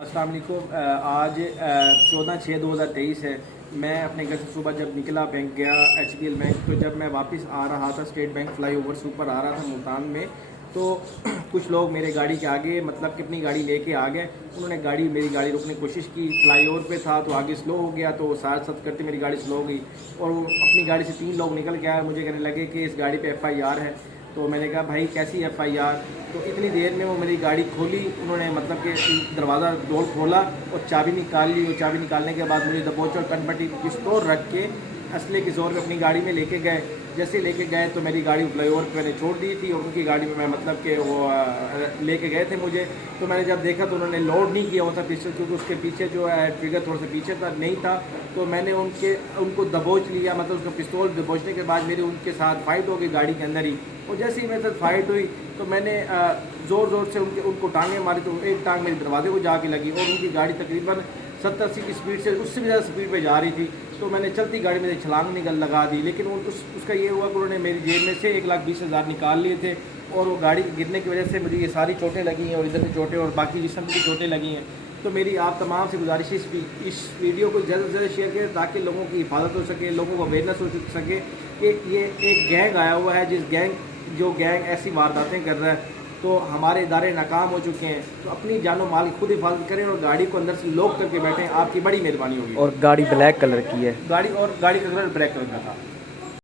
अस्सलाम वालेकुम। आज 14/6/2023 है। मैं अपने घर से सुबह जब निकला बैंक गया HBL बैंक, तो जब मैं वापस आ रहा था स्टेट बैंक फ्लाईओवर से ऊपर आ रहा था मुल्तान में, तो कुछ लोग मेरे गाड़ी के आगे मतलब कि अपनी गाड़ी लेके आ गए। उन्होंने मेरी गाड़ी रोकने की कोशिश की। फ्लाईओवर पे था तो आगे स्लो हो गया, तो साथ साथ करते मेरी गाड़ी स्लो हो गई और वो अपनी गाड़ी से 3 लोग निकल के आए। मुझे कहने लगे कि इस गाड़ी पे FIR है। तो मैंने कहा भाई कैसी FIR? तो इतनी देर में वो मेरी गाड़ी खोली, उन्होंने मतलब कि दरवाज़ा डोर खोला और चाबी निकाल ली। और चाबी निकालने के बाद मुझे दबोच और कनपट्टी पिस्तौल रख के असले के ज़ोर पे अपनी गाड़ी में लेके गए। जैसे लेके गए तो मेरी गाड़ी फ्लाईओवर पे मैंने छोड़ दी थी और उनकी गाड़ी में मैं मतलब कि वो लेके गए थे मुझे। तो मैंने जब देखा तो उन्होंने लोड नहीं किया होता पिस्टल, क्योंकि उसके पीछे जो है ट्रिगर थोड़ा सा पीछे था नहीं था। तो मैंने उनको दबोच लिया, मतलब उसका पिस्तौल दबोचने के बाद मेरी उनके साथ फाइट हो गई गाड़ी के अंदर ही। और जैसे ही मेरे साथ फाइट हुई तो मैंने ज़ोर ज़ोर से उनको टांगें मारी, तो एक टांग मेरे दरवाजे को जाके लगी और उनकी गाड़ी तकरीबन 70-80 की स्पीड से, उससे भी ज़्यादा स्पीड पे जा रही थी। तो मैंने चलती गाड़ी में छलांग लगा दी, लेकिन उसका ये हुआ कि उन्होंने मेरी जेब में से 1,20,000 निकाल लिए थे। और वो गाड़ी गिरने की वजह से मुझे ये सारी चोटें लगी हैं और इधर से चोटें और बाकी जिस्म की चोटें लगी हैं। तो मेरी आप तमाम से गुजारिश है इस वीडियो को ज़्यादा से ज़्यादा शेयर करें, ताकि लोगों की हिफाजत हो सके, लोगों को अवेयरनेस हो सके कि ये एक गैंग आया हुआ है, जो गैंग ऐसी वारदातें कर रहा है। तो हमारे इदारे नाकाम हो चुके हैं। तो अपनी जानो माल की खुद हिफाजत करें और गाड़ी को अंदर से लॉक करके बैठें, आपकी बड़ी मेहरबानी होगी। और गाड़ी ब्लैक कलर की है। गाड़ी का कलर ब्लैक कलर का था।